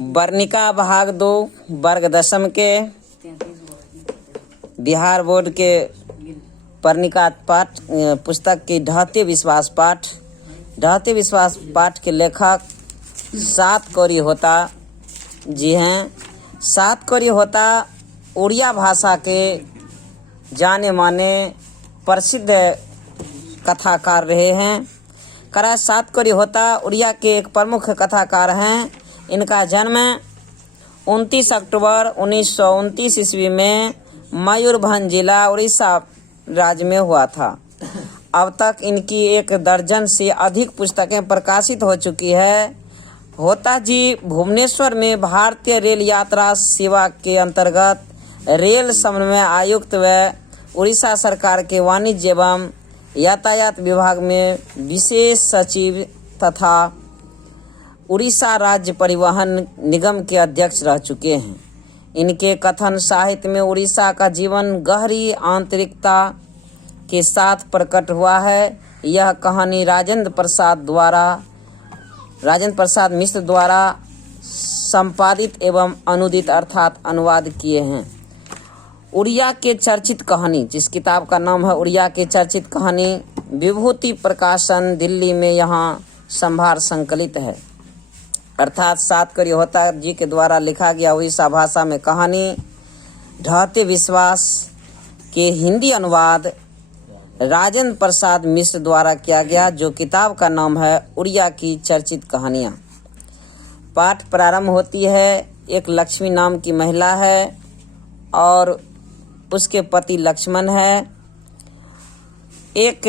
वर्णिका भाग 2 वर्ग दशम के बिहार बोर्ड के वर्णिका पाठ पुस्तक की ढहते विश्वास पाठ के लेखक सात कौरी होता जी हैं। सात कौरी होता उड़िया भाषा के जाने माने प्रसिद्ध कथाकार रहे हैं। सात कौरी होता उड़िया के एक प्रमुख कथाकार हैं। इनका जन्म 29 अक्टूबर 1929 ईस्वी में मयूरभंज जिला उड़ीसा राज्य में हुआ था। अब तक इनकी 1 दर्जन से अधिक पुस्तकें प्रकाशित हो चुकी है। होता जी भुवनेश्वर में भारतीय रेल यात्रा सेवा के अंतर्गत रेल समन्वय आयुक्त व उड़ीसा सरकार के वाणिज्य एवं यातायात विभाग में विशेष सचिव तथा उड़ीसा राज्य परिवहन निगम के अध्यक्ष रह चुके हैं। इनके कथन साहित्य में उड़ीसा का जीवन गहरी आंतरिकता के साथ प्रकट हुआ है। यह कहानी राजेंद्र प्रसाद मिश्र द्वारा संपादित एवं अनुदित अर्थात अनुवाद किए हैं। उड़िया के चर्चित कहानी, जिस किताब का नाम है उड़िया के चर्चित कहानी, विभूति प्रकाशन दिल्ली में यहाँ संभार संकलित है। अर्थात सात कौरी होता जी के द्वारा लिखा गया उड़ीसा भाषा में कहानी ढहते विश्वास के हिंदी अनुवाद राजेंद्र प्रसाद मिश्र द्वारा किया गया, जो किताब का नाम है उड़िया की चर्चित कहानियाँ। पाठ प्रारंभ होती है। एक लक्ष्मी नाम की महिला है और उसके पति लक्ष्मण है। एक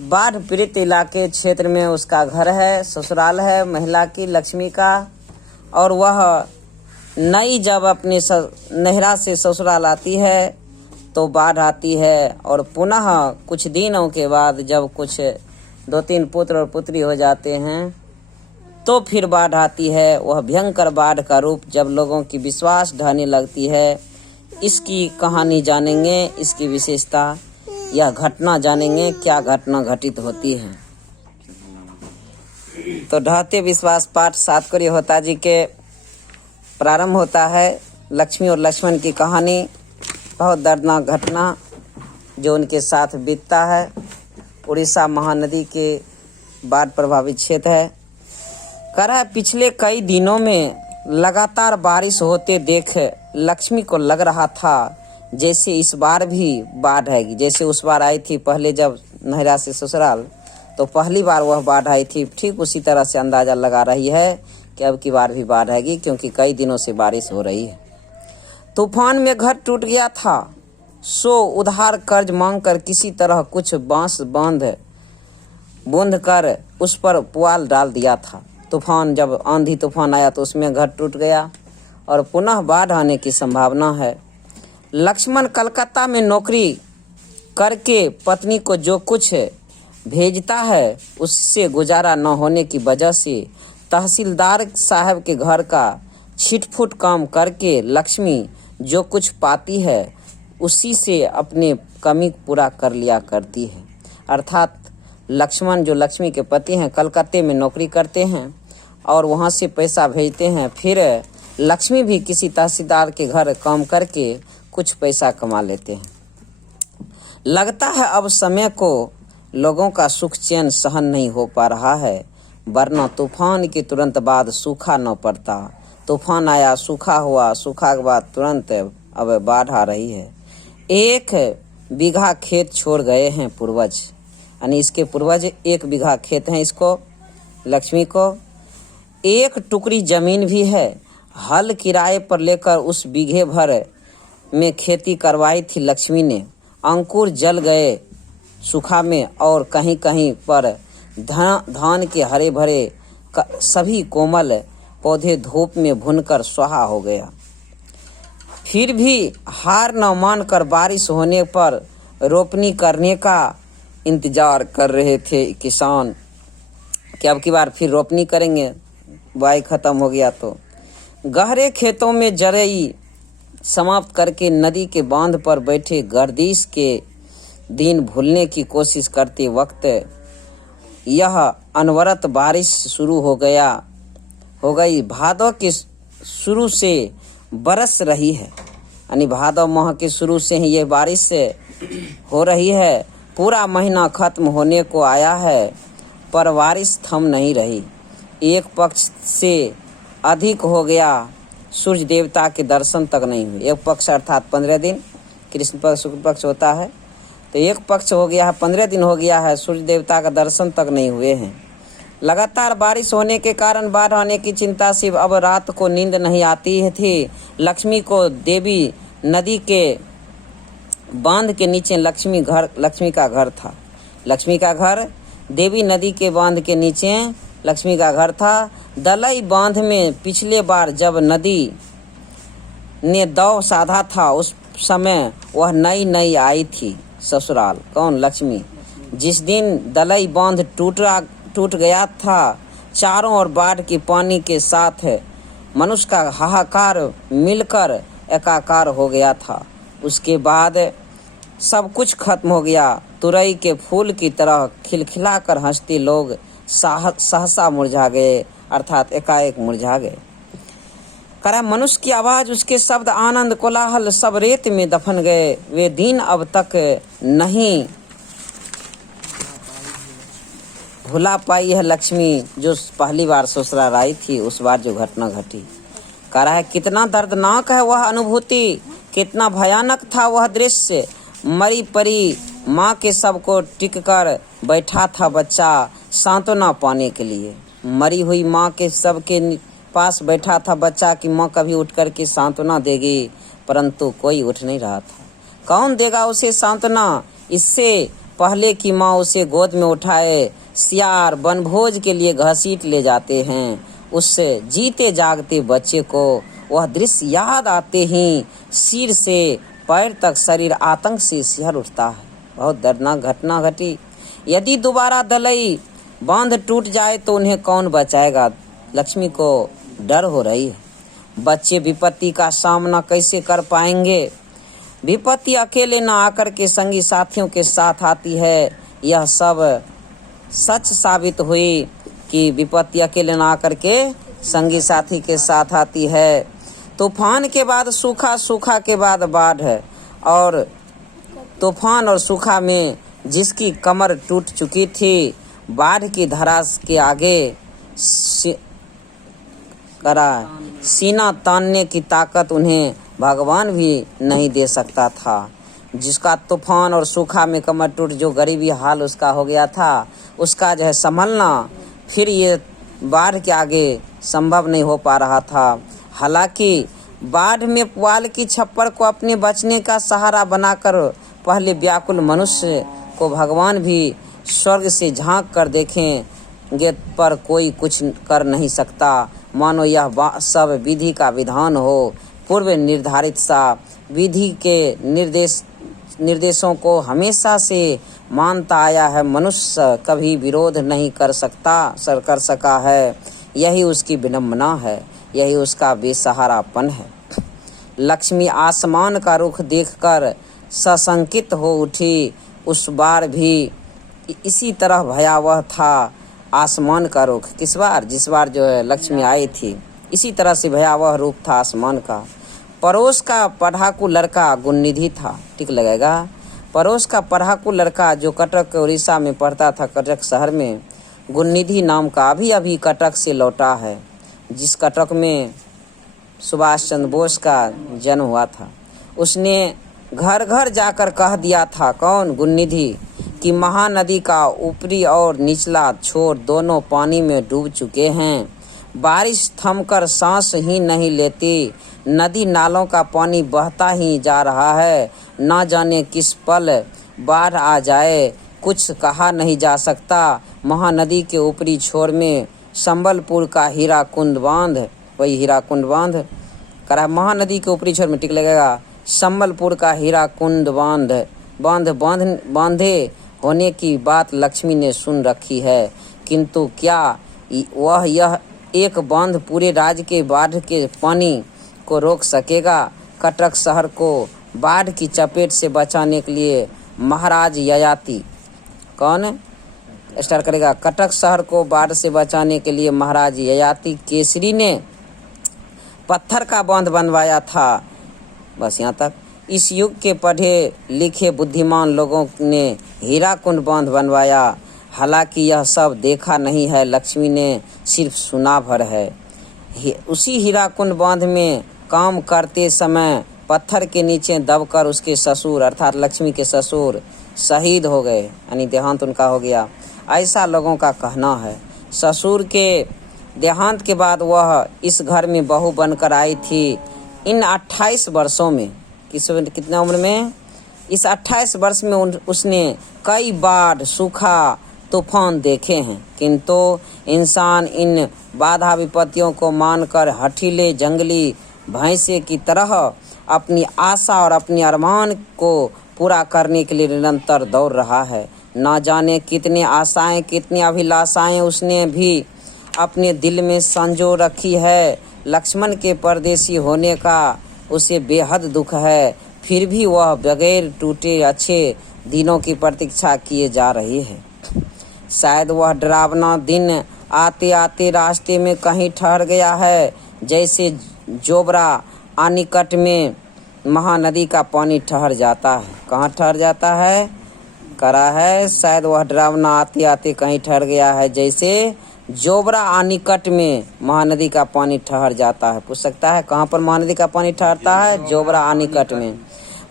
बाढ़ पीड़ित इलाके क्षेत्र में उसका घर है, ससुराल है महिला की, लक्ष्मी का। और वह नई जब अपने नैहरा से ससुराल आती है तो बाढ़ आती है। और पुनः कुछ दिनों के बाद जब कुछ 2-3 पुत्र और पुत्री हो जाते हैं तो फिर बाढ़ आती है। वह भयंकर बाढ़ का रूप जब लोगों की विश्वास ढहने लगती है। इसकी कहानी जानेंगे, इसकी विशेषता, यह घटना जानेंगे, क्या घटना घटित होती है। तो ढहते विश्वास पाठ सात कौरी होता जी के प्रारंभ होता है। लक्ष्मी और लक्ष्मण की कहानी, बहुत दर्दनाक घटना जो उनके साथ बीतता है। उड़ीसा महानदी के बाढ़ प्रभावित क्षेत्र है। कह रहा है पिछले कई दिनों में लगातार बारिश होते देख लक्ष्मी को लग रहा था जैसे इस बार भी बाढ़ आएगी। जैसे उस बार आई थी पहले जब नैहरा से ससुराल, तो पहली बार वह बाढ़ आई थी, ठीक उसी तरह से अंदाज़ा लगा रही है कि अब की बार भी बाढ़ आएगी, क्योंकि कई दिनों से बारिश हो रही है। तूफान में घर टूट गया था, सो उधार कर्ज मांगकर किसी तरह कुछ बांस बूंद कर उस पर पुआल डाल दिया था। तूफान जब आंधी तूफान आया तो उसमें घर टूट गया और पुनः बाढ़ आने की संभावना है। लक्ष्मण कलकत्ता में नौकरी करके पत्नी को जो कुछ भेजता है उससे गुजारा न होने की वजह से तहसीलदार साहब के घर का छिटफुट काम करके लक्ष्मी जो कुछ पाती है उसी से अपने कमी पूरा कर लिया करती है। अर्थात लक्ष्मण जो लक्ष्मी के पति हैं कलकत्ते में नौकरी करते हैं और वहाँ से पैसा भेजते हैं। फिर लक्ष्मी भी किसी तहसीलदार के घर काम करके कुछ पैसा कमा लेते हैं। लगता है अब समय को लोगों का सुख चैन सहन नहीं हो पा रहा है, वरना तूफान के तुरंत बाद सूखा न पड़ता। तूफान आया, सूखा हुआ, सूखा के बाद तुरंत अब बाढ़ आ रही है। 1 बीघा खेत छोड़ गए हैं पूर्वज, यानी इसके पूर्वज 1 बीघा खेत हैं इसको, लक्ष्मी को। 1 टुकड़ी जमीन भी है। हल किराए पर लेकर उस बीघे भर में खेती करवाई थी लक्ष्मी ने। अंकुर जल गए सूखा में और कहीं कहीं पर धान के हरे भरे सभी कोमल पौधे धूप में भुनकर सुहा हो गया। फिर भी हार न मानकर बारिश होने पर रोपनी करने का इंतजार कर रहे थे किसान कि अब की बार फिर रोपनी करेंगे, बुआई खत्म हो गया तो। गहरे खेतों में जरई समाप्त करके नदी के बांध पर बैठे गर्दिश के दिन भूलने की कोशिश करते वक्त यह अनवरत बारिश शुरू हो गई। भादव के शुरू से बरस रही है, यानी भादव माह के शुरू से ही ये बारिश हो रही है। पूरा महीना खत्म होने को आया है, पर बारिश थम नहीं रही। एक पक्ष से अधिक हो गया, सूर्य देवता के दर्शन तक नहीं हुए। एक पक्ष अर्थात 15 दिन, कृष्ण पक्ष शुक्ल पक्ष होता है, तो एक पक्ष हो गया है, 15 दिन हो गया है, सूर्य देवता का दर्शन तक नहीं हुए हैं। लगातार बारिश होने के कारण बाढ़ आने की चिंता से अब रात को नींद नहीं आती थी। लक्ष्मी को देवी नदी के बांध के नीचे लक्ष्मी का घर था। लक्ष्मी का घर देवी नदी के बांध के नीचे लक्ष्मी का घर था। दलई बांध में पिछले बार जब नदी ने दांव साधा था, उस समय वह नई आई थी ससुराल। कौन? लक्ष्मी। जिस दिन दलई बांध टूट गया था, चारों ओर बाढ़ के पानी के साथ मनुष्य का हाहाकार मिलकर एकाकार हो गया था। उसके बाद सब कुछ खत्म हो गया। तुरई के फूल की तरह खिलखिलाकर हंसते लोग सहसा मुरझा गए, अर्थात एकाएक मुरझा गए। करा मनुष्य की आवाज, उसके शब्द, आनंद, कोलाहल सब रेत में दफन गए। वे दिन अब तक नहीं भुला पाई है लक्ष्मी, जो पहली बार ससुराल आई थी, उस बार जो घटना घटी। कह रहा है कितना दर्दनाक है वह अनुभूति, कितना भयानक था वह दृश्य। मरी परी माँ के शव को टिक कर बैठा था बच्चा सांत्वना पाने के लिए। मरी हुई माँ के शव के पास बैठा था बच्चा कि माँ कभी उठ कर के सांत्वना देगी, परंतु कोई उठ नहीं रहा था। कौन देगा उसे सांत्वना? इससे पहले कि माँ उसे गोद में उठाए, सियार वनभोज के लिए घसीट ले जाते हैं। उससे जीते जागते बच्चे को वह दृश्य याद आते ही सिर से पैर तक शरीर आतंक से सिहर उठता है। बहुत दर्दनाक घटना घटी। यदि दोबारा दलई बांध टूट जाए तो उन्हें कौन बचाएगा? लक्ष्मी को डर हो रही है। बच्चे विपत्ति का सामना कैसे कर पाएंगे? विपत्ति अकेले न आकर के संगी साथियों के साथ आती है। यह सब सच साबित हुई कि विपत्ति अकेले न आकर के संगी साथी के साथ आती है। तूफान के बाद सूखा, सूखा के बाद बाढ़ है, और तूफान और सूखा में जिसकी कमर टूट चुकी थी, बाढ़ की धारा के आगे सीना तानने की ताकत उन्हें भगवान भी नहीं दे सकता था। जिसका तूफान और सूखा में कमर टूट, जो गरीबी हाल उसका हो गया था, उसका जो है संभलना फिर ये बाढ़ के आगे संभव नहीं हो पा रहा था। हालांकि बाढ़ में पुआल की छप्पर को अपने बचने का सहारा बनाकर पहले व्याकुल मनुष्य को भगवान भी स्वर्ग से झांक कर देखेंगे, पर कोई कुछ कर नहीं सकता। मानो यह सब विधि का विधान हो। पूर्व निर्धारित सा विधि के निर्देशों को हमेशा से मानता आया है। मनुष्य कभी विरोध नहीं कर सका है। यही उसकी विडंबना है, यही उसका बेसहारापन है। लक्ष्मी आसमान का रुख देखकर सशंकित हो उठी। उस बार भी इसी तरह भयावह था आसमान का रुख। किस बार? जिस बार जो है लक्ष्मी आई थी, इसी तरह से भयावह रूप था आसमान का। पड़ोस का पढ़ाकू लड़का गुणनिधि था। ठीक लगेगा। पड़ोस का पढ़ाकू लड़का जो कटक उड़ीसा में पढ़ता था, कटक शहर में, गुणनिधि नाम का, अभी कटक से लौटा है, जिस कटक में सुभाष चंद्र बोस का जन्म हुआ था। उसने घर घर जाकर कह दिया था, कौन? गुणनिधि, कि महानदी का ऊपरी और निचला छोर दोनों पानी में डूब चुके हैं। बारिश थमकर सांस ही नहीं लेती। नदी नालों का पानी बहता ही जा रहा है। ना जाने किस पल बाढ़ आ जाए, कुछ कहा नहीं जा सकता। महानदी के ऊपरी छोर में संबलपुर का हीराकुंड बांध, वही हीराकुंड बांध करा, महानदी के ऊपरी छोर में टिक लगेगा। संबलपुर का हीराकुंड बांधे होने की बात लक्ष्मी ने सुन रखी है, किंतु क्या वह यह एक बांध पूरे राज्य के बाढ़ के पानी को रोक सकेगा? कटक शहर को बाढ़ की चपेट से बचाने के लिए महाराज ययाति, कौन? स्टार्ट करेगा। कटक शहर को बाढ़ से बचाने के लिए महाराज ययाति केसरी ने पत्थर का बांध बनवाया था। बस यहाँ तक। इस युग के पढ़े लिखे बुद्धिमान लोगों ने हीराकुंड बांध बनवाया। हालांकि यह सब देखा नहीं है, लक्ष्मी ने सिर्फ सुना भर है। उसी हीराकुंड बांध में काम करते समय पत्थर के नीचे दबकर उसके ससुर अर्थात लक्ष्मी के ससुर शहीद हो गए, यानी देहांत उनका हो गया, ऐसा लोगों का कहना है। ससुर के देहांत के बाद वह इस घर में बहू बनकर आई थी। इन 28 वर्षों में कितना उम्र में, इस 28 वर्ष में उसने कई बाढ़, सूखा, तूफान देखे हैं, किंतु इंसान इन बाधा विपत्तियों को मानकर हठीले जंगली भैंसे की तरह अपनी आशा और अपनी अरमान को पूरा करने के लिए निरंतर दौड़ रहा है। ना जाने कितनी आशाएं, कितनी अभिलाषाएं उसने भी अपने दिल में संजो रखी है। लक्ष्मण के परदेसी होने का उसे बेहद दुख है, फिर भी वह बगैर टूटे अच्छे दिनों की प्रतीक्षा किए जा रही है। शायद वह डरावना दिन आते आते रास्ते में कहीं ठहर गया है, जैसे जोबरा आनिकट में महानदी का पानी ठहर जाता है। कहाँ ठहर जाता है? करा है, शायद वह डरावना आते आते कहीं ठहर गया है, जैसे जोबरा आनिकट में महानदी का पानी ठहर जाता है। पूछ सकता है कहाँ पर महानदी का पानी ठहरता है? जोबरा आनिकट में।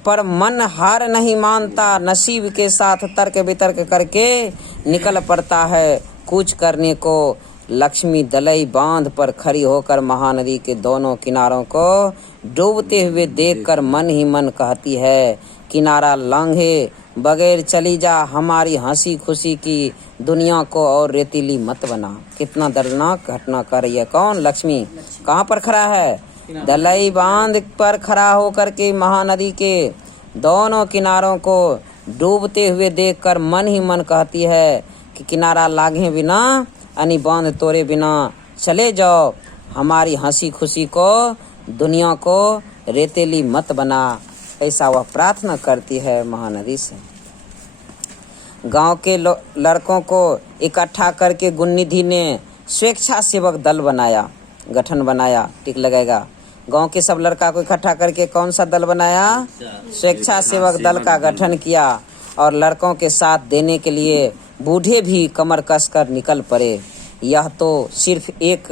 पर मन हार नहीं मानता, नसीब के साथ तर्क वितर्क करके निकल पड़ता है कूच करने को। लक्ष्मी दलई बांध पर खड़ी होकर महानदी के दोनों किनारों को डूबते हुए देखकर मन ही मन कहती है, किनारा लांघे बगैर चली जा, हमारी हंसी खुशी की दुनिया को और रेतीली मत बना। कितना दर्दनाक घटना कर रही है। कौन? लक्ष्मी। कहाँ पर खड़ा है? दलई बांध पर खड़ा होकर के महानदी के दोनों किनारों को डूबते हुए देखकर मन ही मन कहती है कि किनारा लागे बिना, यानी बांध तोड़े बिना चले जाओ, हमारी हंसी खुशी को, दुनिया को रेतीली मत बना। ऐसा वह प्रार्थना करती है महानदी से। गांव के लड़कों को इकट्ठा करके गुणनिधि ने स्वेच्छासेवक दल बनाया, गठन बनाया। टिक लगेगा। गांव के सब लड़का को इकट्ठा करके कौन सा दल बनाया? स्वेच्छासेवक दल का गठन किया। और लड़कों के साथ देने के लिए बूढ़े भी कमर कसकर निकल पड़े। यह तो सिर्फ एक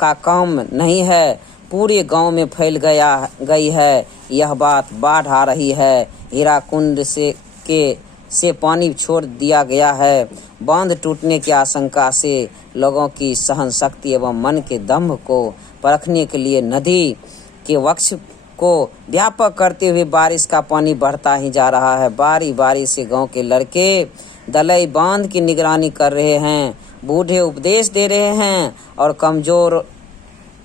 का काम नहीं है, पूरे गांव में फैल गई है यह बात। बाढ़ आ रही है, हीराकुंड से पानी छोड़ दिया गया है। बांध टूटने की आशंका से लोगों की सहन शक्ति एवं मन के दम्भ को परखने के लिए नदी के वक्ष को व्यापक करते हुए बारिश का पानी बढ़ता ही जा रहा है। बारी बारी से गांव के लड़के दलई बांध की निगरानी कर रहे हैं, बूढ़े उपदेश दे रहे हैं और कमजोर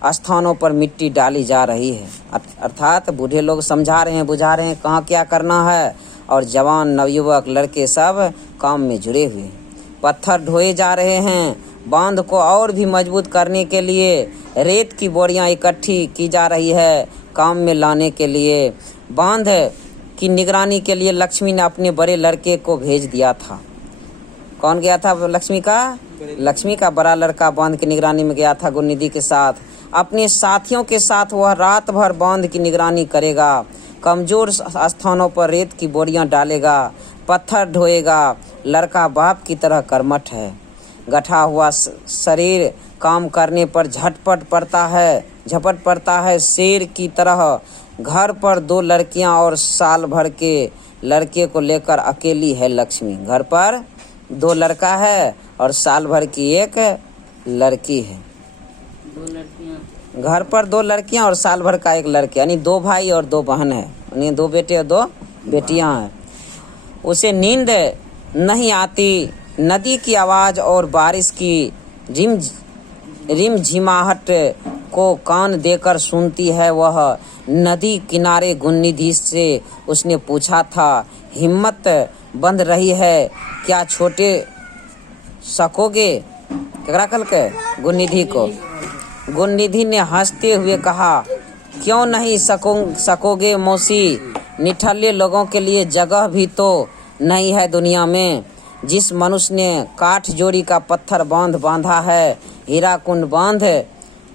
स्थानों पर मिट्टी डाली जा रही है। अर्थात बूढ़े लोग समझा रहे हैं, बुझा रहे हैं कहाँ क्या करना है, और जवान नवयुवक लड़के सब काम में जुड़े हुए। पत्थर ढोए जा रहे हैं। बांध को और भी मजबूत करने के लिए रेत की बोरियां इकट्ठी की जा रही है काम में लाने के लिए। बांध की निगरानी के लिए लक्ष्मी ने अपने बड़े लड़के को भेज दिया था। कौन गया था? लक्ष्मी का बड़ा लड़का बांध की निगरानी में गया था गुणनिधि के साथ। अपने साथियों के साथ वह रात भर बांध की निगरानी करेगा, कमजोर स्थानों पर रेत की बोरियां डालेगा, पत्थर ढोएगा। लड़का बाप की तरह कर्मठ है। गठा हुआ शरीर काम करने पर झपट पड़ता है शेर की तरह। घर पर 2 लड़कियां और साल भर के लड़के को लेकर अकेली है लक्ष्मी। घर पर 2 लड़का है और साल भर की एक लड़की है। 2 लड़कियां। घर पर 2 लड़कियां और साल भर का एक लड़का, यानी 2 भाई और 2 बहन है, यानी 2 बेटे और 2 बेटियां हैं। उसे नींद नहीं आती। नदी की आवाज़ और बारिश की रिमझिमाहट को कान देकर सुनती है वह। नदी किनारे गुणनिधि से उसने पूछा था, हिम्मत बंध रही है क्या छोटे सकोगे? क्या कल के गुणनिधि को? गुणनिधि ने हंसते हुए कहा, क्यों नहीं सकोगे मौसी, निठल्ले लोगों के लिए जगह भी तो नहीं है दुनिया में। जिस मनुष्य ने काठ जोड़ी का पत्थर बांध बांधा है, हीराकुंड बांध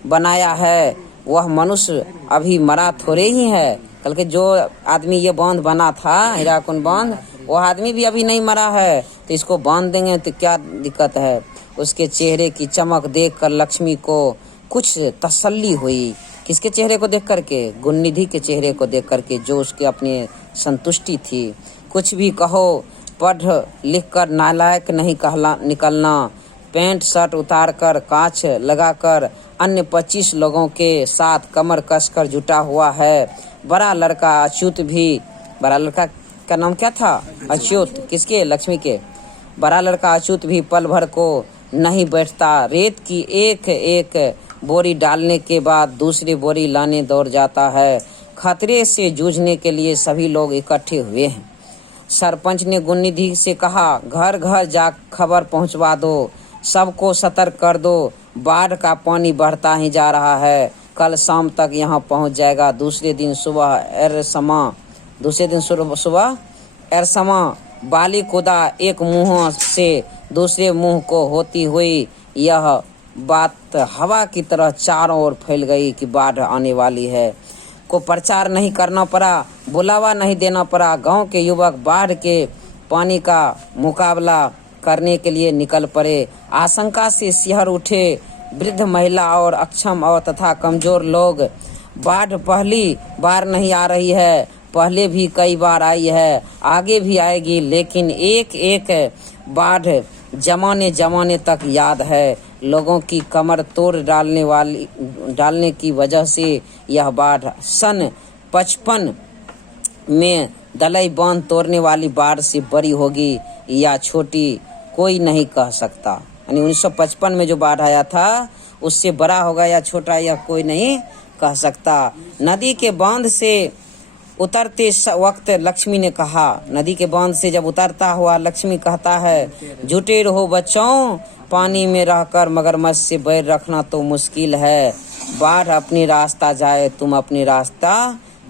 बनाया है, वह मनुष्य अभी मरा थोड़े ही है। कल के जो आदमी ये बांध बना था, हीराकुंड बांध, वह आदमी भी अभी नहीं मरा है, तो इसको बांध देंगे तो क्या दिक्कत है। उसके चेहरे की चमक देखकर लक्ष्मी को कुछ तसल्ली हुई। किसके चेहरे को देख करके? गुणनिधि के चेहरे को देख करके, जो उसके अपनी संतुष्टि थी। कुछ भी कहो, पढ़ लिख कर नालायक नहीं निकलना। पैंट शर्ट उतार कर, कांच लगाकर अन्य 25 लोगों के साथ कमर कसकर जुटा हुआ है। बड़ा लड़का अच्युत भी, बड़ा लड़का का नाम क्या था? अच्युत। किसके? लक्ष्मी के। बड़ा लड़का अच्युत भी पल भर को नहीं बैठता। रेत की एक एक बोरी डालने के बाद दूसरी बोरी लाने दौड़ जाता है। खतरे से जूझने के लिए सभी लोग इकट्ठे हुए हैं। सरपंच ने गुणनिधि से कहा, घर घर जा खबर पहुंचवा दो, सबको सतर्क कर दो, बाढ़ का पानी बढ़ता ही जा रहा है, कल शाम तक यहाँ पहुंच जाएगा। दूसरे दिन सुबह एरसमा बाली खुदा एक मुंह से दूसरे मुंह को होती हुई यह बात हवा की तरह चारों ओर फैल गई कि बाढ़ आने वाली है। को प्रचार नहीं करना पड़ा, बुलावा नहीं देना पड़ा। गांव के युवक बाढ़ के पानी का मुकाबला करने के लिए निकल पड़े। आशंका से सिहर उठे वृद्ध, महिला और अक्षम और तथा कमजोर लोग। बाढ़ पहली बार नहीं आ रही है, पहले भी कई बार आई है, आगे भी आएगी, लेकिन एक एक बाढ़ जमाने जमाने तक याद है। लोगों की कमर तोड़ डालने की वजह से यह बाढ़ सन 55 में दलई बांध तोड़ने वाली बाढ़ से बड़ी होगी या छोटी, कोई नहीं कह सकता। यानी 1955 में जो बाढ़ आया था, उससे बड़ा होगा या छोटा, यह कोई नहीं कह सकता। नदी के बांध से उतरते वक्त लक्ष्मी ने कहा, नदी के बांध से जब उतरता हुआ लक्ष्मी कहता है, जुटे रहो बच्चों, पानी में रहकर मगरमच्छ से बैर रखना तो मुश्किल है। बाढ़ अपनी रास्ता जाए, तुम अपनी रास्ता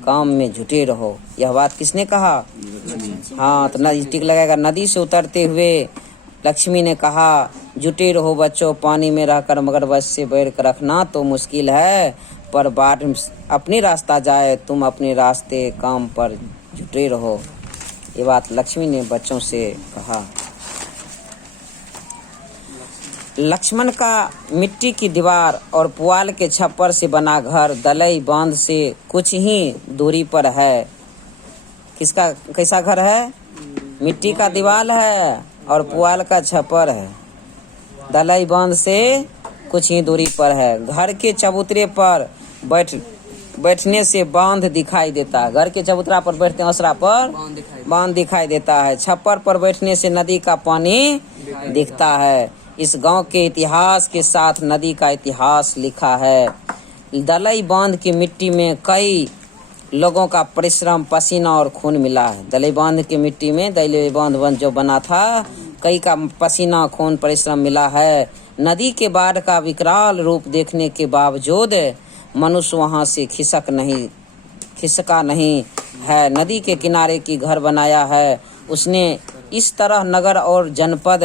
काम में जुटे रहो। यह बात किसने कहा? हाँ, तो नदी टिक लगेगा। नदी से उतरते हुए लक्ष्मी ने कहा, जुटे रहो बच्चों, पानी में रहकर मगरमच्छ से बैर रखना तो मुश्किल है, पर बाढ़ अपनी रास्ता जाए, तुम अपने रास्ते काम पर जुटे रहो। ये बात लक्ष्मी ने बच्चों से कहा। लक्ष्मण का मिट्टी की दीवार और पुआल के छप्पर से बना घर दलई बांध से कुछ ही दूरी पर है। किसका कैसा घर है? मिट्टी का दीवार है और पुआल का छप्पर है, दलई बांध से कुछ ही दूरी पर है। घर के चबूतरे पर बैठने से बांध दिखाई देता है। घर के चबूतरा पर बैठते हैं, ओसरा पर बांध दिखाई देता है। छप्पर पर बैठने से नदी का पानी दिखता है। इस गांव के इतिहास के साथ नदी का इतिहास लिखा है। दलई बांध की मिट्टी में कई लोगों का परिश्रम, पसीना और खून मिला है। दलई बांध की मिट्टी में, दलई बांध जो बना था, कई का पसीना, खून, परिश्रम मिला है। नदी के बाढ़ का विकराल रूप देखने के बावजूद मनुष्य वहां से खिसका नहीं है। नदी के किनारे की घर बनाया है उसने। इस तरह नगर और जनपद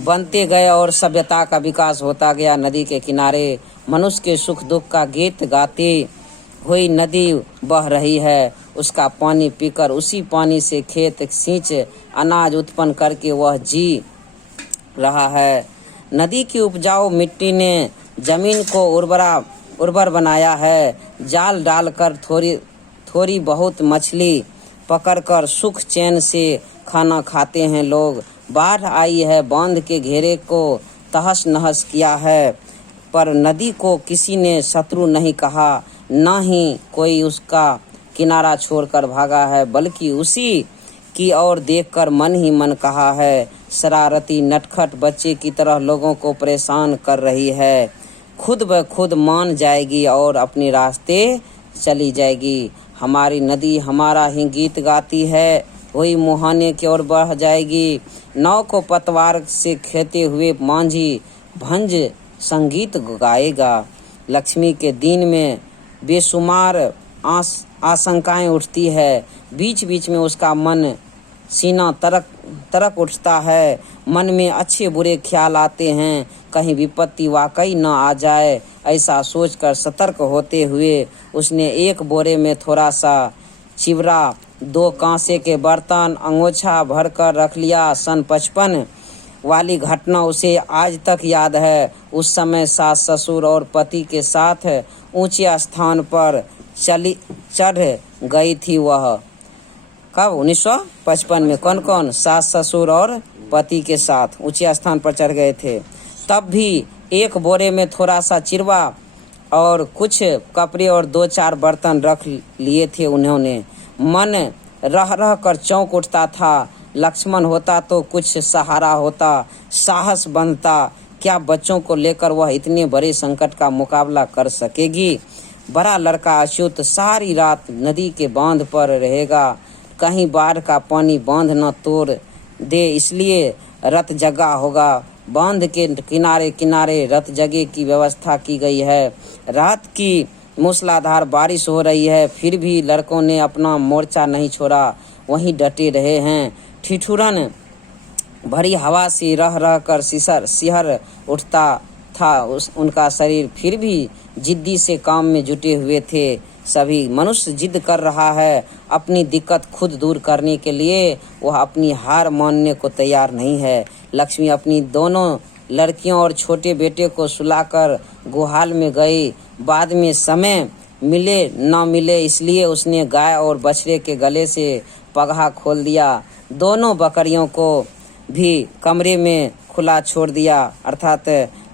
बनते गए और सभ्यता का विकास होता गया। नदी के किनारे मनुष्य के सुख दुख का गीत गाती हुई नदी बह रही है। उसका पानी पीकर, उसी पानी से खेत सींच अनाज उत्पन्न करके वह जी रहा है। नदी की उपजाऊ मिट्टी ने जमीन को उर्वर बनाया है। जाल डालकर थोड़ी बहुत मछली पकड़कर सुख चैन से खाना खाते हैं लोग। बाढ़ आई है, बांध के घेरे को तहस नहस किया है, पर नदी को किसी ने शत्रु नहीं कहा, न ही कोई उसका किनारा छोड़कर भागा है, बल्कि उसी की ओर देखकर मन ही मन कहा है। शरारती नटखट बच्चे की तरह लोगों को परेशान कर रही है। खुद ब खुद मान जाएगी और अपने रास्ते चली जाएगी। हमारी नदी हमारा ही गीत गाती है, वही मुहाने की ओर बढ़ जाएगी। नाव को पतवार से खेते हुए मांझी भंज संगीत गाएगा। लक्ष्मी के दिन में बेशुमार आशंकाएं उठती है। बीच बीच में उसका मन सीना तरक तरक उठता है। मन में अच्छे बुरे ख्याल आते हैं, कहीं विपत्ति वाकई न आ जाए। ऐसा सोचकर सतर्क होते हुए उसने एक बोरे में थोड़ा सा चिवड़ा, 2 कांसे के बर्तन, अंगोछा भरकर रख लिया। सन 55 वाली घटना उसे आज तक याद है। उस समय सास ससुर और पति के साथ ऊंचे स्थान पर चढ़ गई थी वह। कब? 1955 में। कौन कौन? सास ससुर और पति के साथ ऊंचे स्थान पर चढ़ गए थे। तब भी एक बोरे में थोड़ा सा चिरवा और कुछ कपड़े और 2-4 बर्तन रख लिए थे उन्होंने। मन रह रह कर चौंक उठता था। लक्ष्मण होता तो कुछ सहारा होता, साहस बनता। क्या बच्चों को लेकर वह इतने बड़े संकट का मुकाबला कर सकेगी? बड़ा लड़का अच्युत सारी रात नदी के बांध पर रहेगा, कहीं बाढ़ का पानी बांध न तोड़ दे, इसलिए रत जगा होगा। बांध के किनारे किनारे रत जगह की व्यवस्था की गई है। रात की मूसलाधार बारिश हो रही है, फिर भी लड़कों ने अपना मोर्चा नहीं छोड़ा, वहीं डटे रहे हैं। ठिठुरन भरी हवा से रह रह कर सिहर उठता था उनका शरीर, फिर भी जिद्दी से काम में जुटे हुए थे सभी। मनुष्य जिद कर रहा है अपनी दिक्कत खुद दूर करने के लिए, वह अपनी हार मानने को तैयार नहीं है। लक्ष्मी अपनी दोनों लड़कियों और छोटे बेटे को सुलाकर गुहाल में गई। बाद में समय मिले न मिले इसलिए उसने गाय और बछड़े के गले से पगहा खोल दिया। दोनों बकरियों को भी कमरे में खुला छोड़ दिया, अर्थात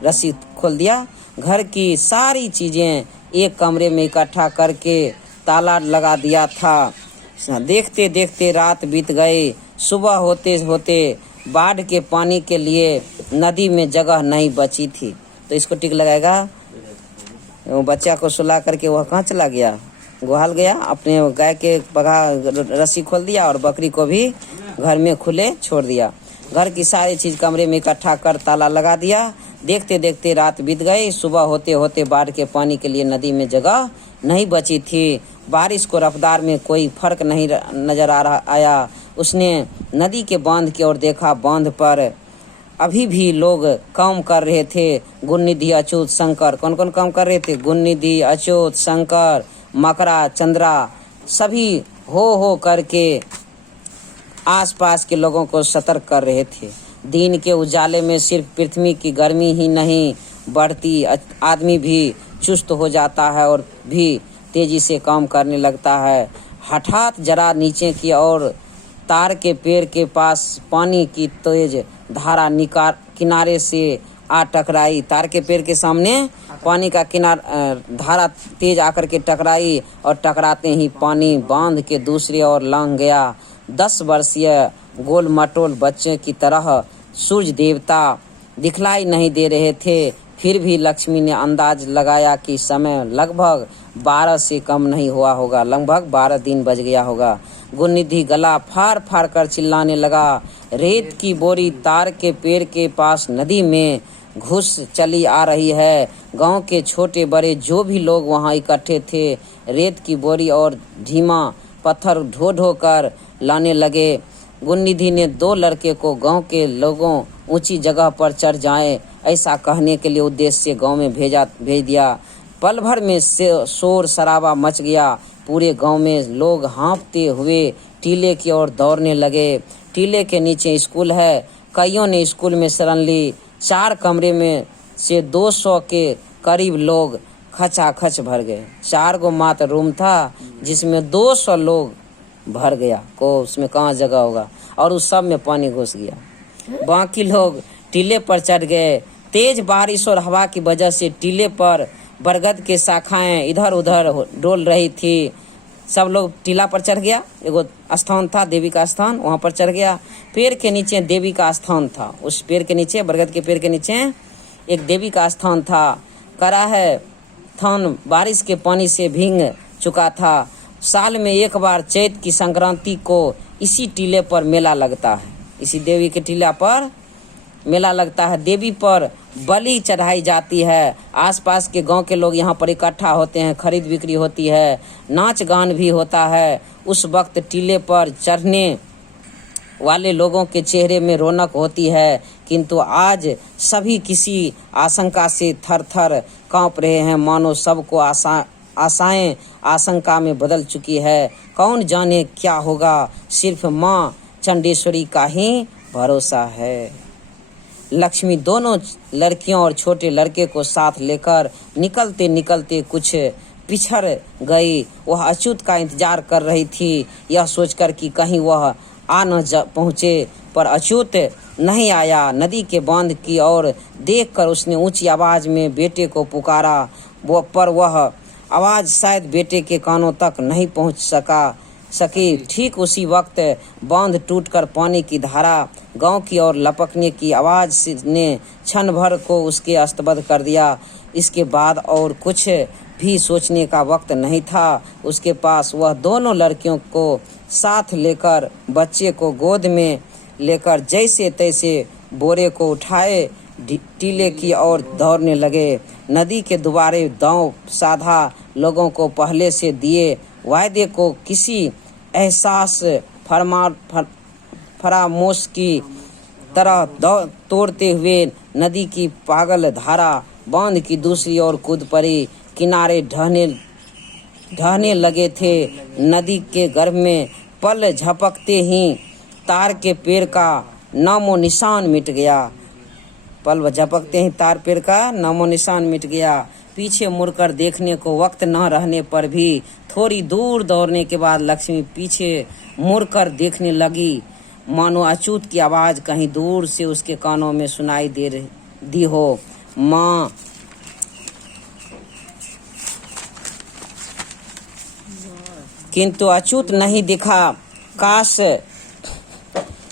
रस्सी खोल दिया। घर की सारी चीजें एक कमरे में इकट्ठा करके ताला लगा दिया था। देखते देखते रात बीत गई। सुबह होते होते बाढ़ के पानी के लिए नदी में जगह नहीं बची थी। तो इसको टिक लगाएगा। वो बच्चा को सुला करके वह कहाँ चला गया? गुहाल गया। अपने गाय के पगहा रस्सी खोल दिया और बकरी को भी घर में खुले छोड़ दिया। घर की सारी चीज कमरे में इकट्ठा कर ताला लगा दिया। देखते देखते रात बीत गई। सुबह होते होते बाढ़ के पानी के लिए नदी में जगह नहीं बची थी। बारिश को रफ्तार में कोई फर्क नहीं नजर आया। उसने नदी के बांध की ओर देखा। बांध पर अभी भी लोग काम कर रहे थे। गुणनिधि, अच्युत, शंकर। कौन कौन काम कर रहे थे? गुणनिधि, अच्युत, शंकर, मकरा, चंद्रा, सभी हो करके आसपास के लोगों को सतर्क कर रहे थे। दिन के उजाले में सिर्फ पृथ्वी की गर्मी ही नहीं बढ़ती, आदमी भी चुस्त हो जाता है और भी तेजी से काम करने लगता है। हठात जरा नीचे की ओर तार के पेड़ के पास पानी की तेज धारा किनारे से आ टकराई। तार के पेड़ के सामने पानी का धारा तेज आकर के टकराई और टकराते ही पानी बांध के दूसरी ओर लंघ गया। 10 वर्षीय गोल मटोल बच्चे की तरह सूर्य देवता दिखलाई नहीं दे रहे थे। फिर भी लक्ष्मी ने अंदाज लगाया कि समय लगभग 12 से कम नहीं हुआ होगा, लगभग 12 दिन बज गया होगा। गुणनिधि गला फाड़ फाड़ कर चिल्लाने लगा। रेत की बोरी तार के पेड़ के पास नदी में घुस चली आ रही है। गांव के छोटे बड़े जो भी लोग वहां इकट्ठे थे रेत की बोरी और धीमा पत्थर ढो ढो कर लाने लगे। गुणनिधि ने 2 लड़के को गांव के लोगों ऊंची जगह पर चढ़ जाएं ऐसा कहने के लिए उद्देश्य से गांव में भेज दिया। पल भर में शोर शराबा मच गया। पूरे गांव में लोग हाँफते हुए टीले की ओर दौड़ने लगे। टीले के नीचे स्कूल है। कईयों ने स्कूल में शरण ली। 4 कमरे में से 200 के करीब लोग खचाखच भर गए। 4 गो मात्र रूम था जिसमें 200 लोग भर गया। को उसमें कहाँ जगह होगा? और उस सब में पानी घुस गया। बाकी लोग टीले पर चढ़ गए। तेज बारिश और हवा की वजह से टीले पर बरगद के शाखाएं इधर उधर डोल रही थी। सब लोग टीला पर चढ़ गया। एगो स्थान था देवी का स्थान, वहां पर चढ़ गया। पेड़ के नीचे देवी का स्थान था। उस पेड़ के नीचे, बरगद के पेड़ के नीचे एक देवी का स्थान था। करा है थान बारिश के पानी से भीग चुका था। साल में एक बार चैत की संक्रांति को इसी टीले पर मेला लगता है। इसी देवी के टीला पर मेला लगता है। देवी पर बलि चढ़ाई जाती है। आसपास के गांव के लोग यहाँ पर इकट्ठा होते हैं, खरीद बिक्री होती है, नाच गान भी होता है। उस वक्त टीले पर चढ़ने वाले लोगों के चेहरे में रौनक होती है, किंतु आज सभी किसी आशंका से थर थर कांप रहे हैं, मानो सबको आशाएं आशंका में बदल चुकी है। कौन जाने क्या होगा, सिर्फ माँ चंडेश्वरी का ही भरोसा है। लक्ष्मी दोनों लड़कियों और छोटे लड़के को साथ लेकर निकलते निकलते कुछ पिछड़ गई। वह अच्युत का इंतजार कर रही थी, यह सोचकर कि कहीं वह आ न पहुँचे, पर अच्युत नहीं आया। नदी के बांध की ओर देखकर उसने ऊंची आवाज में बेटे को पुकारा, पर वह आवाज शायद बेटे के कानों तक नहीं पहुंच सकी। ठीक उसी वक्त बांध टूटकर पानी की धारा गांव की ओर लपकने की आवाज ने क्षण भर को उसके अस्तबद्ध कर दिया। इसके बाद और कुछ भी सोचने का वक्त नहीं था उसके पास। वह दोनों लड़कियों को साथ लेकर बच्चे को गोद में लेकर जैसे तैसे बोरे को उठाए टीले की ओर दौड़ने लगे। नदी के दुबारे दांव साधा लोगों को पहले से दिए वायदे को किसी एहसास फरामोश की तरह तोड़ते हुए नदी की पागल धारा बांध की दूसरी ओर कूद पड़ी। किनारे ढहने लगे थे। नदी के गर्भ में पल झपकते ही तार के पेड़ का नामो निशान मिट गया। पल झपकते ही तार पेड़ का नामो निशान मिट गया। पीछे मुड़कर देखने को वक्त न रहने पर भी थोड़ी दूर दौड़ने के बाद लक्ष्मी पीछे मुड़कर देखने लगी, मानो अच्युत की आवाज कहीं दूर से उसके कानों में सुनाई दी हो। माँ किंतु अच्युत नहीं दिखा। काश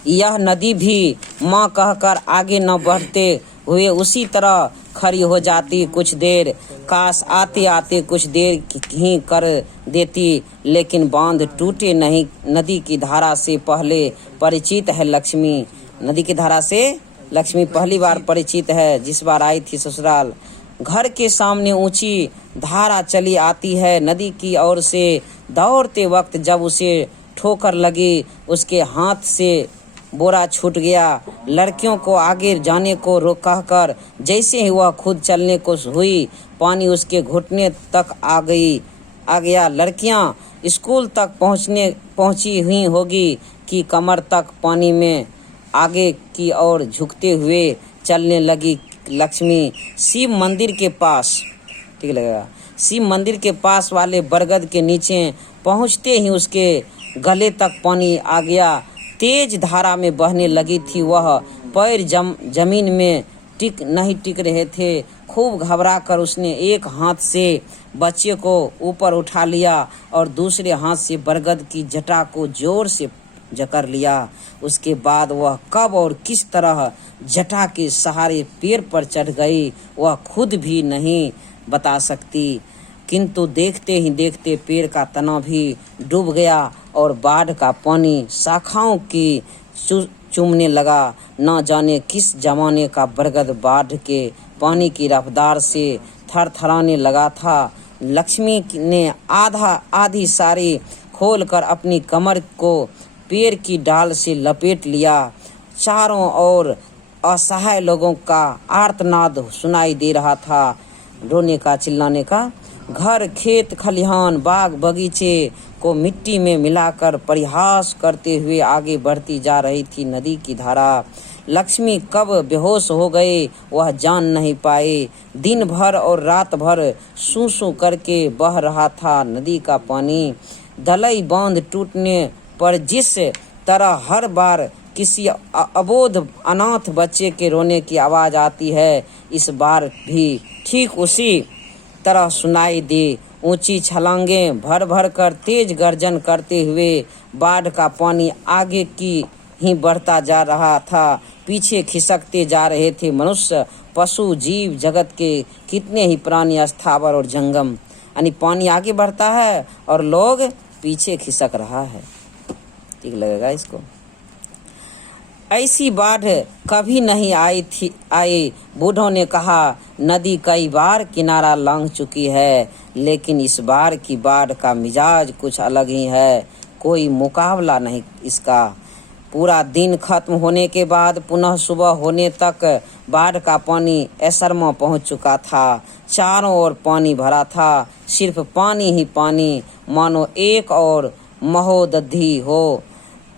यह नदी भी माँ कहकर आगे न बढ़ते हुए उसी तरह खड़ी हो जाती। कुछ देर, काश आते आते कुछ देर ही कर देती, लेकिन बांध टूटे नहीं। नदी की धारा से पहले परिचित है लक्ष्मी। नदी की धारा से लक्ष्मी पहली बार परिचित है, जिस बार आई थी ससुराल। घर के सामने ऊंची धारा चली आती है। नदी की ओर से दौड़ते वक्त जब उसे ठोकर लगी, उसके हाथ से बोरा छूट गया। लड़कियों को आगे जाने को कहकर जैसे ही वह खुद चलने को हुई, पानी उसके घुटने तक आ गया। लड़कियां स्कूल तक पहुंची हुई होगी कि कमर तक पानी में आगे की ओर झुकते हुए चलने लगी। लक्ष्मी शिव मंदिर के पास, ठीक लगेगा, शिव मंदिर के पास वाले बरगद के नीचे पहुंचते ही उसके गले तक पानी आ गया। तेज धारा में बहने लगी थी। वह पैर जमीन में नहीं टिक रहे थे। खूब घबरा कर उसने एक हाथ से बच्चे को ऊपर उठा लिया और दूसरे हाथ से बरगद की जटा को जोर से जकड़ लिया। उसके बाद वह कब और किस तरह जटा के सहारे पेड़ पर चढ़ गई, वह खुद भी नहीं बता सकती। किंतु देखते ही देखते पेड़ का तना भी डूब गया और बाढ़ का पानी शाखाओं की चूमने लगा। न जाने किस जमाने का बरगद बाढ़ के पानी की रफ्तार से थरथराने लगा था। लक्ष्मी ने आधी साड़ी खोलकर अपनी कमर को पेड़ की डाल से लपेट लिया। चारों ओर असहाय लोगों का आर्तनाद सुनाई दे रहा था, रोने का, चिल्लाने का। घर, खेत, खलिहान, बाग बगीचे को मिट्टी में मिलाकर परिहास करते हुए आगे बढ़ती जा रही थी नदी की धारा। लक्ष्मी कब बेहोश हो गए वह जान नहीं पाए। दिन भर और रात भर सूं सूं करके बह रहा था नदी का पानी। दलई बांध टूटने पर जिस तरह हर बार किसी अबोध अनाथ बच्चे के रोने की आवाज आती है, इस बार भी ठीक उसी तरह सुनाई दी। ऊंची छलांगें भर भर कर तेज गर्जन करते हुए बाढ़ का पानी आगे की ही बढ़ता जा रहा था। पीछे खिसकते जा रहे थे मनुष्य, पशु, जीव जगत के कितने ही प्राणी, स्थावर और जंगम। यानी पानी आगे बढ़ता है और लोग पीछे खिसक रहा है। ठीक लगेगा इसको। ऐसी बाढ़ कभी नहीं आई। बूढ़ों ने कहा, नदी कई बार किनारा लांघ चुकी है, लेकिन इस बार की बाढ़ का मिजाज कुछ अलग ही है, कोई मुकाबला नहीं इसका। पूरा दिन खत्म होने के बाद पुनः सुबह होने तक बाढ़ का पानी ऐसरमा पहुंच चुका था। चारों ओर पानी भरा था, सिर्फ पानी ही पानी, मानो एक और महोदधि हो।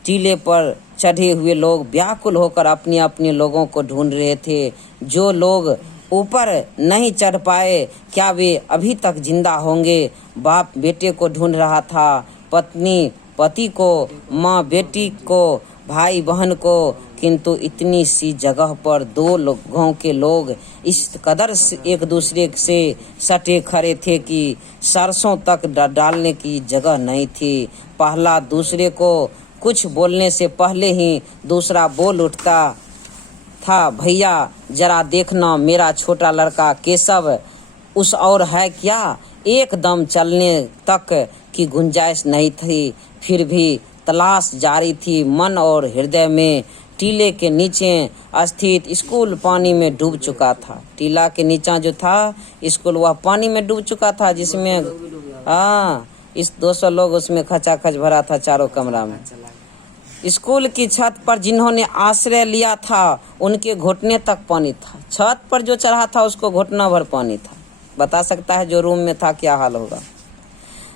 टीले पर चढ़े हुए लोग व्याकुल होकर अपने अपने लोगों को ढूंढ रहे थे। जो लोग ऊपर नहीं चढ़ पाए, क्या वे अभी तक जिंदा होंगे? बाप बेटे को ढूंढ रहा था, पत्नी पति को, माँ बेटी को, भाई बहन को, किंतु इतनी सी जगह पर दो लोगों के लोग इस कदर एक दूसरे से सटे खड़े थे कि सरसों तक डालने की जगह नहीं थी। पहला दूसरे को कुछ बोलने से पहले ही दूसरा बोल उठता था, भैया जरा देखना, मेरा छोटा लड़का केशव उस और है क्या? एकदम चलने तक की गुंजाइश नहीं थी, फिर भी तलाश जारी थी। मन और हृदय में टीले के नीचे स्थित स्कूल पानी में डूब चुका था। टीला के नीचे जो था स्कूल, वह पानी में डूब चुका था, जिसमें इस 200 लोग उसमें खचाखच भरा था चारों कमरा में। स्कूल की छत पर जिन्होंने आश्रय लिया था उनके घुटने तक पानी था। छत पर जो चढ़ा था उसको घुटना भर पानी था। बता सकता है जो रूम में था क्या हाल होगा।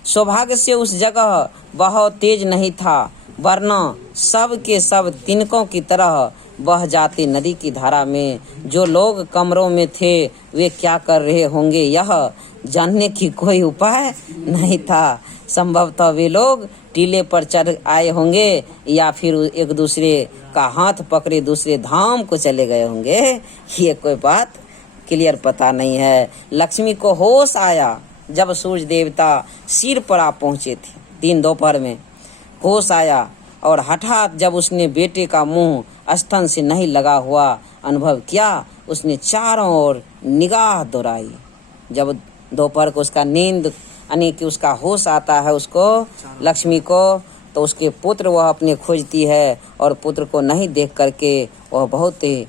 सौभाग्य से उस जगह बहुत तेज नहीं था, वरना सब के सब तिनकों की तरह बह जाते नदी की धारा में। जो लोग कमरों में थे वे क्या कर रहे होंगे यह जानने की कोई उपाय नहीं था। संभवतः वे लोग टीले पर चढ़ आए होंगे या फिर एक दूसरे का हाथ पकड़े दूसरे धाम को चले गए होंगे। ये कोई बात क्लियर पता नहीं है। लक्ष्मी को होश आया जब सूर्य देवता सिर पर आ पहुंचे थे। दिन दोपहर में होश आया और हठात जब उसने बेटे का मुंह स्तन से नहीं लगा हुआ अनुभव किया, उसने चारों ओर निगाह दौड़ाई। जब दोपहर को उसका नींद यानी कि उसका होश आता है उसको, लक्ष्मी को, तो उसके पुत्र वह अपने खोजती है और पुत्र को नहीं देख करके वह बहुत ही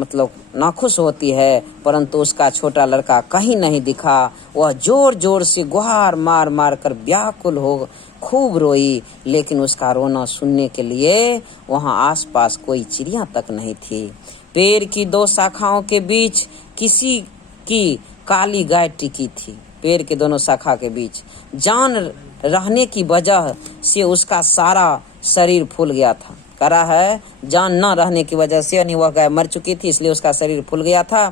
नाखुश होती है। परंतु उसका छोटा लड़का कहीं नहीं दिखा। वह जोर जोर से गुहार मार मार कर व्याकुल हो खूब रोई, लेकिन उसका रोना सुनने के लिए वहां आसपास कोई चिड़िया तक नहीं थी। पेड़ की दो शाखाओं के बीच किसी की काली गाय टिकी थी। पेड़ के दोनों शाखा के बीच जान रहने की वजह से उसका सारा शरीर फूल गया था। करा है जान न रहने की वजह से, यानी वह गाय मर चुकी थी इसलिए उसका शरीर फूल गया था।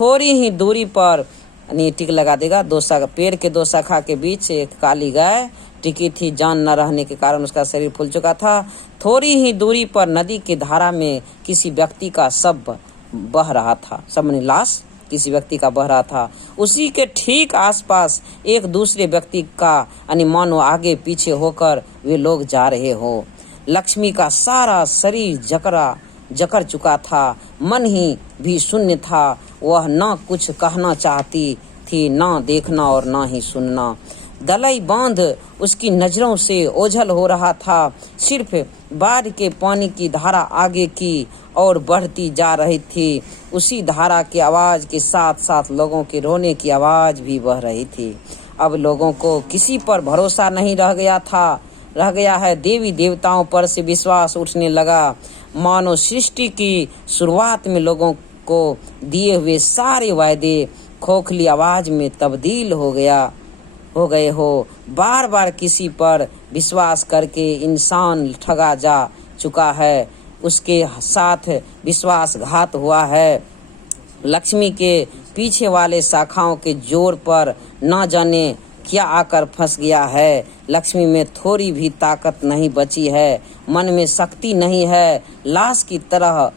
थोड़ी ही दूरी पर टिक लगा देगा, पेड़ के दो शाखा के बीच एक काली गाय टिकी थी। जान न रहने के कारण उसका शरीर फूल चुका था। थोड़ी ही दूरी पर नदी की धारा में किसी व्यक्ति का शव बह रहा था। लाश किसी व्यक्ति का बह रहा था। उसी के ठीक आसपास एक दूसरे व्यक्ति का मानो आगे पीछे होकर वे लोग जा रहे हो। लक्ष्मी का सारा शरीर जकड़ चुका था, मन ही भी शून्य था। वह न कुछ कहना चाहती थी, न देखना और न ही सुनना। दलाई बांध उसकी नजरों से ओझल हो रहा था। सिर्फ बाढ़ के पानी की धारा आगे की और बढ़ती जा रही थी। उसी धारा की आवाज के साथ साथ लोगों के रोने की आवाज भी बह रही थी। अब लोगों को किसी पर भरोसा नहीं रह गया है। देवी देवताओं पर से विश्वास उठने लगा। मानो सृष्टि की शुरुआत में लोगों को दिए हुए सारे वायदे खोखली आवाज में तब्दील हो गए हो। बार बार किसी पर विश्वास करके इंसान ठगा जा चुका है, उसके साथ विश्वासघात हुआ है। लक्ष्मी के पीछे वाले शाखाओं के जोर पर न जाने क्या आकर फंस गया है। लक्ष्मी में थोड़ी भी ताकत नहीं बची है, मन में शक्ति नहीं है। लाश की तरह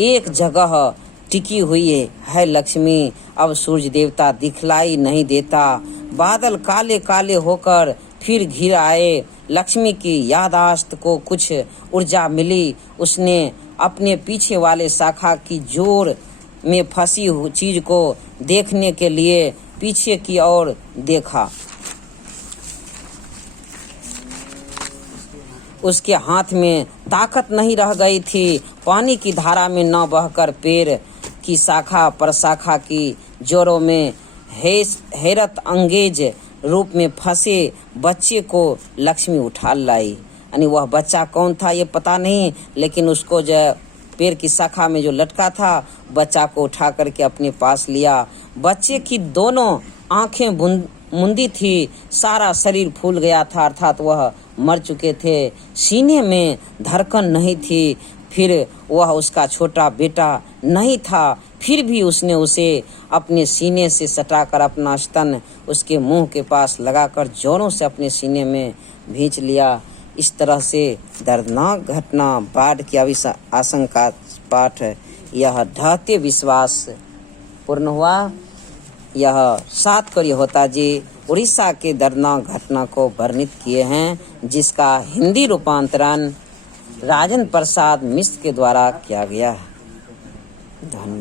एक जगह टिकी हुई है लक्ष्मी। अब सूर्य देवता दिखलाई नहीं देता। बादल काले काले होकर फिर घिर आए। लक्ष्मी की याददाश्त को कुछ ऊर्जा मिली। उसने अपने पीछे वाले शाखा की जोर में फंसी हुई चीज को देखने के लिए पीछे की ओर देखा। उसके हाथ में ताकत नहीं रह गई थी। पानी की धारा में न बहकर पेड़ की शाखा पर शाखा की जोरों में हैरत अंगेज रूप में फंसे बच्चे को लक्ष्मी उठा लाई। यानी वह बच्चा कौन था ये पता नहीं, लेकिन उसको जो पेड़ की शाखा में जो लटका था, बच्चा को उठा करके अपने पास लिया। बच्चे की दोनों आंखें मुंदी थी, सारा शरीर फूल गया था, अर्थात वह मर चुके थे। सीने में धड़कन नहीं थी, फिर वह उसका छोटा बेटा नहीं था, फिर भी उसने उसे अपने सीने से सटाकर अपना स्तन उसके मुंह के पास लगाकर जोरों से अपने सीने में भींच लिया। इस तरह से दर्दनाक घटना बाढ़ की आशंका पाठ यह ढहते विश्वास पूर्ण हुआ। यह 7 करी होता जी उड़ीसा के दर्दनाक घटना को वर्णित किए हैं, जिसका हिंदी रूपांतरण राजेंद्र प्रसाद मिश्र के द्वारा किया गया है। धन्यवाद।